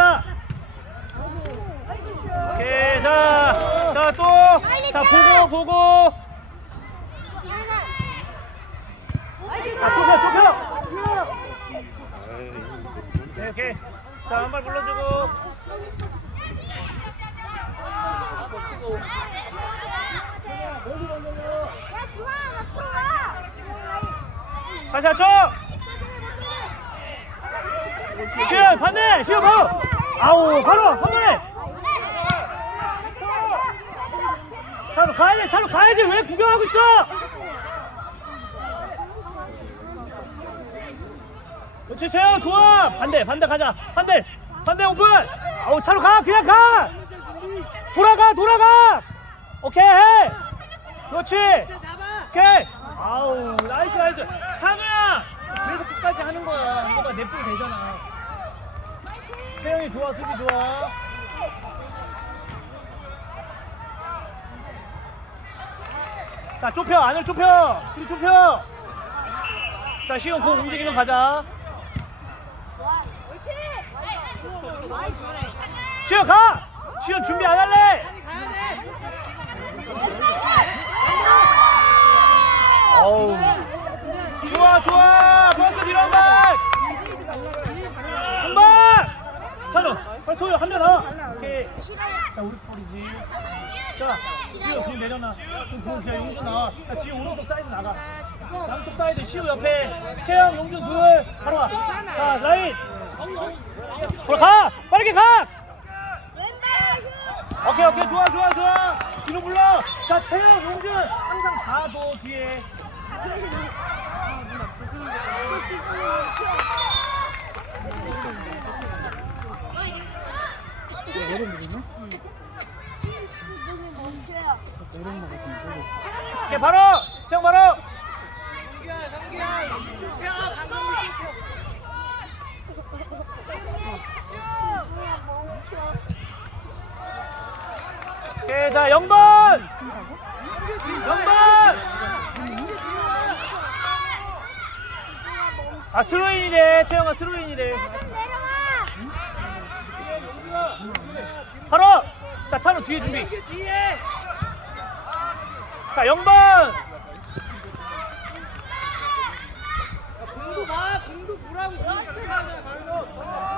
됐다. 오케이, 자, 자, 또. 자, 보고, 보고. 아, 좁혀, 좁혀. 오케이, 오케이. 자, 한 발 불러주고. 다시 한쳐 시현 반대 시현 바로 아우 바로 한 번에. 차로 가야지 차로 가야지. 왜 구경하고 있어? 그렇지 재영 좋아. 반대 반대 가자. 반대 반대 오픈. 아우 차로 가 그냥 가. 돌아가 돌아가. 오케이 해. 그렇지. 오케이. 아우 나이스 나이스. 찬우야 그래서 끝까지 하는 거야. 이거가 내뿔 되잖아 태영이 좋아 수비 좋아. 자 좁혀 안을 좁혀. 수비 좁혀. 자 시온 공 움직이면 가자. 시온 가! 시온 준비 안 할래? 어우. 좋아 좋아. 좋았어 뒤로 한발 한발 찬우 빨리 소유 한대 더. 오케이. 자 우리 볼이지. 자 지우 공 내려놔. 공 그냥 용준 나와. 자 지우 오른쪽 사이드 나가. 양쪽 사이드 시우 옆에. 채영 용준 둘. 바로 와 자 라인. 돌아가! 빠르게 가! 오케이 오케이. 좋아 좋아 좋아. 뒤로 불러. 자 채영 용준. 항상 가줘 뒤에 오케이 바로! 채영 바로! 오케이 자 0번! 0번! 아 스로인이래. 채영아 스로인이래 바로 자 찬우 뒤에 준비. 자 0번. 공도 봐, 공도 보라고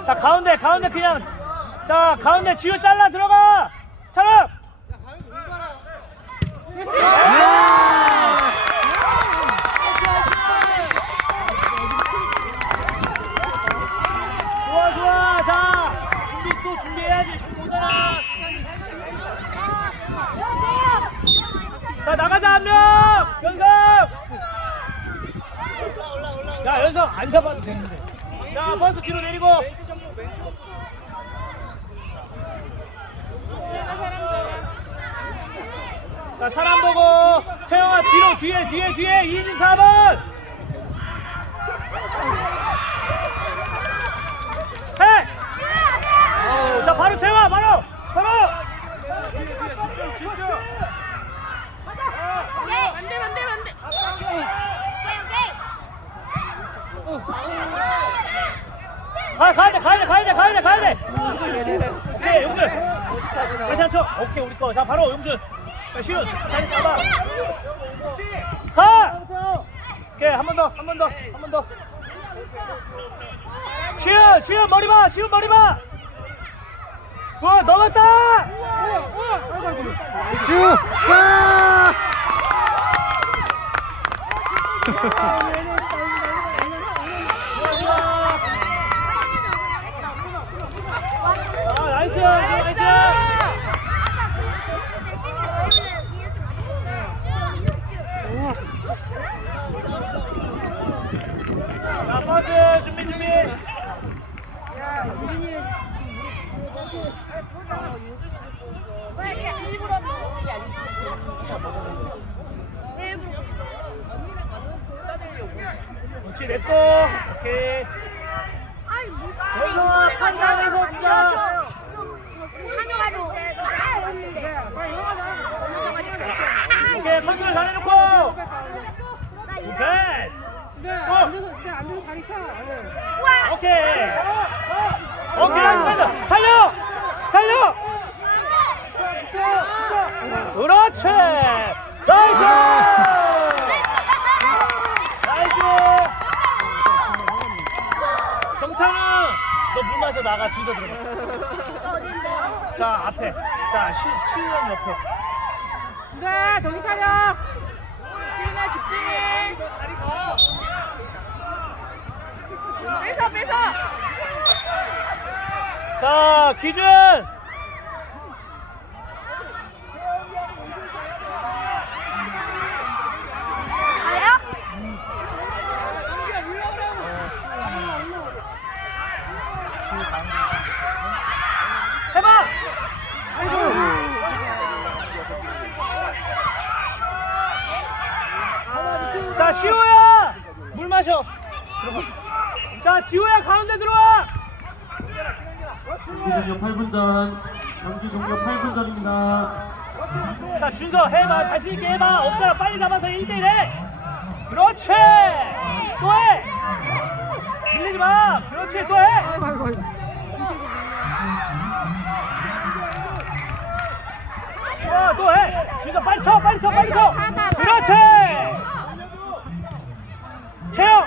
자 가운데 가운데 그냥. 자 가운데 지우 잘라 들어가. 찬우 좋아 좋아 자 준비 또 준비해야지 좀 오잖아 자 나가자 한명 연성 야 연성 안 잡아도 되는데 자 벌써 뒤로 내리고 자 사람 보고 채영아 뒤로 뒤에 뒤에 뒤에. 24번. 해! 자 바로 채워 바로 바로. 안돼 안돼 가 가야 돼 가야 돼 가야 돼 가야 돼 가야 돼. 오케이 용준. 한쳐 오케이 우리 거 자 바로 용준 자 시윤 자리 잡아 가 오케이 한 번 더 한 번 더 한 번더 시윤 시윤 머리 봐 시윤 머리 봐 와, 넘었다! 슈! 와! 아, 나이스, 나이스! 자, 버스 준비, 준비! 그렇지, 냅둬. 오케이. 판단해서 주자. 오케이, 컨트롤 잘 해놓고! 오케이! 앉아서 다리 펴 오케이! 오케이, 맞아! 사이 달려 그렇지. 나이스! 나이스! 정창 너물 마셔 나가. 주소 들어가. 자 앞에. 자 시, 시우형 옆에. 준서야 정신 차려. 시윤아 집중해 뺏어 뺏어. 자 기준 자 시호야! 물 마셔. 자 지호야 가운데 들어와! 경기 종료 8분 전, 경기 종료 8분 전입니다. 자 준서 해봐. 자신있게 해봐. 없잖아. 빨리 잡아서 1대1 해. 그렇지! 또해! 밀리지 마. 그렇지 또해! 자 또해. 준서 빨리 쳐 빨리 쳐 빨리 쳐! 그렇지 채영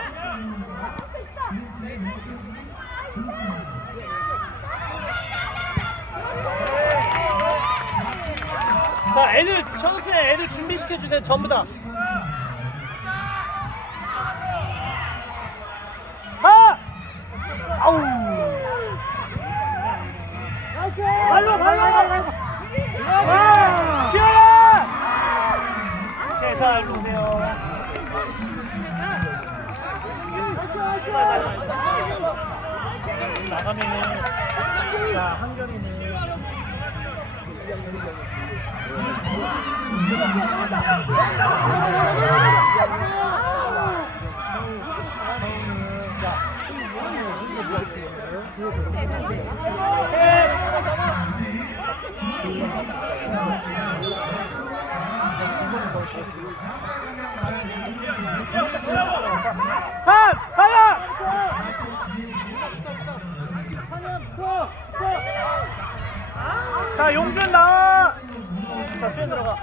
자 애들 천수에 애들 준비시켜 주세요 전부 다 가! 아우 발로 발로 시원아 오케이 자 일로 오세요 나가면은 자 한결이는 간! 가야! 자 용준 자 수현 들어가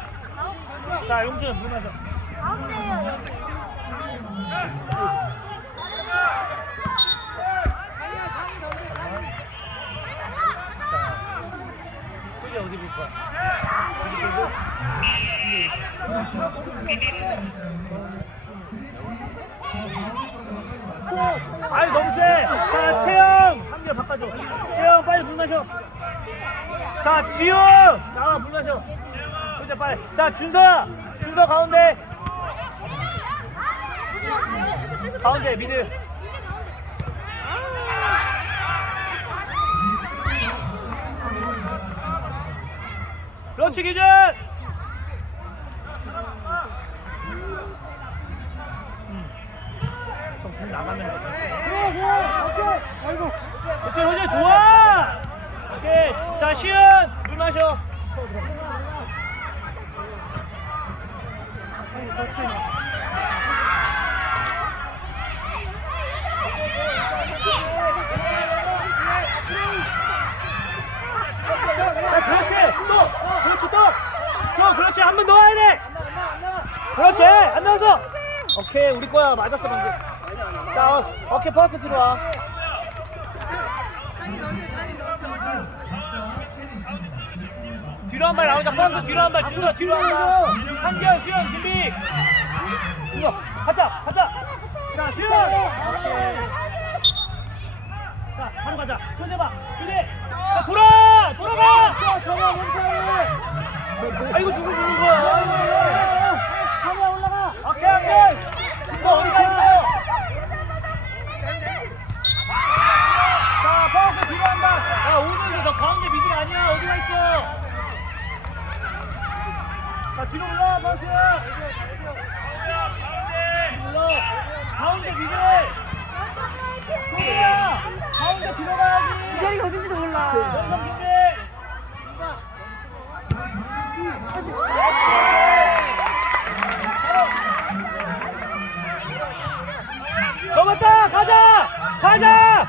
자 용준 문 하자 수지 어디 볼 거야? 어디 보고? 아이 너무 세. 자 채영 한개 바꿔줘. 채영 빨리 물 마셔. 자 지훈 나와 물 마셔. 그자 빨리. 자 준서야 준서 가운데 가운데 미드. 그렇지 기준. 좀불 나가면 돼. 그렇지 호재 좋아. 오케이 자 시은 물 마셔. 자 그렇지 또 그렇지 또또 그렇지 한번더 와야 돼. 그렇지 안 나와서. 오케이 우리 거야 맞았어 방금. 자 어, 오케이 퍼스트 들어와. 뒤로 한 발 나오자 퍼스트 뒤로 한 발 준서 뒤로 한발. 한결 수영 준비 준서 가자 가자. 자 수영 자 바로 가자. 손 잡아 준비 자 돌아 돌아가. 아이고 누구 주는 거야? 하나 올라가 오케이 오케이. 준서 어디 가 있어요? 자, 파워스 뒤로 한 발. 야, 오늘도 너 가운데 미들 아니야. 어디 가 있어? 자, 뒤로 올라와. 올라. 가운데 미들. 소리야. 가운데 들어가야지. 자리가 어딘지도 몰라 준비. 넘었다. 가자. 가자.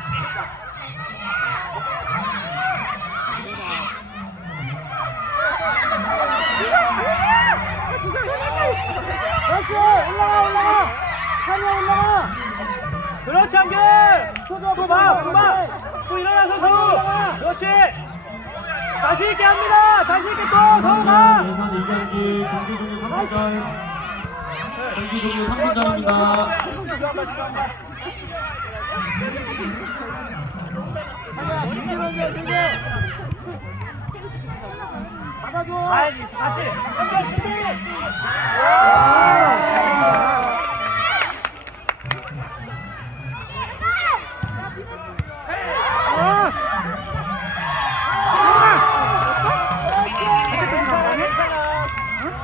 찬이 올라가 그렇지 한길 구박 구박 또 일어나서 서우 그렇지. 자신 있게 합니다. 자신 있게 또 서우가 예선 2경기 경기 종료 3분전. 경기 종료 3분전입니다. 받아줘. 같이. 같이.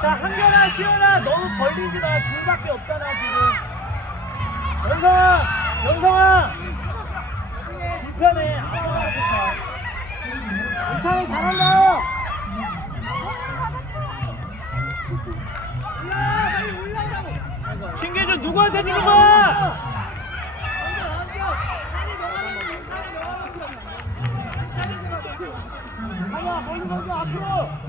자, 한결아, 시연아, 너무 벌리지 마. 둘밖에 없잖아, 지금. 영성아, 영성아. 불편해. 아, 좋다. 이상이 잘한다. 신계준 누구한테 주는 거야? 가자, 멀리 먼저 앞으로.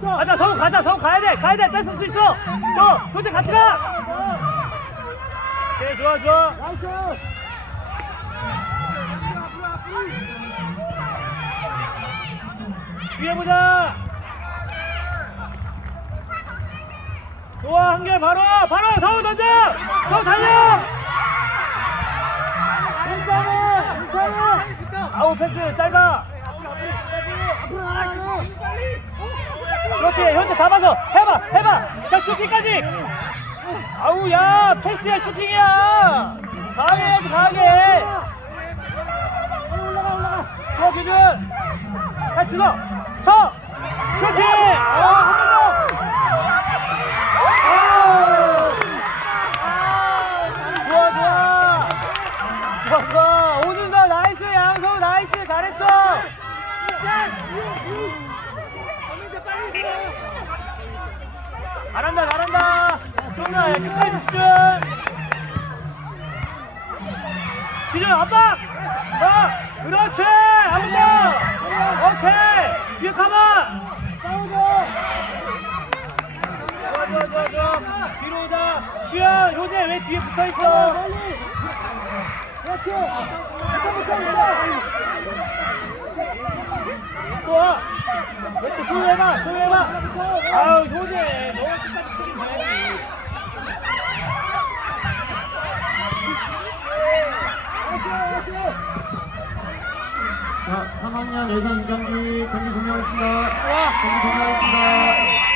가자, 서우 가자, 서우 가야 돼, 가야 돼, 뺏을 수 있어. 너, 도대 같이 가. 오케이, 좋아, 좋아. 나이스. 뒤에 보자. 좋아, 한결 바로, 바로 서우 던져. 서우 달려. 괜찮아, 괜찮아. 아우 패스 짧아. 앞으로 나가. 그렇지, 현재 잡아서 해봐, 해봐. 자, 슈팅까지. 아우, 야, 패스야, 슈팅이야. 강하게 해야지, 강하게. 올라가, 올라가. 좋아, 기준. 잘 주서. 쳐. 슈팅. 아, 한 번 더. 아, 좋아, 좋아. 좋아, 좋아. 오준서 나이스, 양성 나이스, 잘했어. 잘한다, 잘한다. 종나, 야, 끝까지 집중. 기준 압박! 자, 그렇지! 한번 더! 오케이! 뒤에! 싸우자. 좋아, 좋아, 좋아, 좋아. 뒤로 오자. 주현, 효재 왜 뒤에 붙어 있어? 그렇지. 붙어, 붙어, 붙어. 또 와. 그렇지, 소유해봐, 소유해봐. 아우, 효재, 너 끝까지 치긴 해야지. 자, 3학년 예선 2경기 경기 종료하겠습니다. 경기 종료하겠습니다.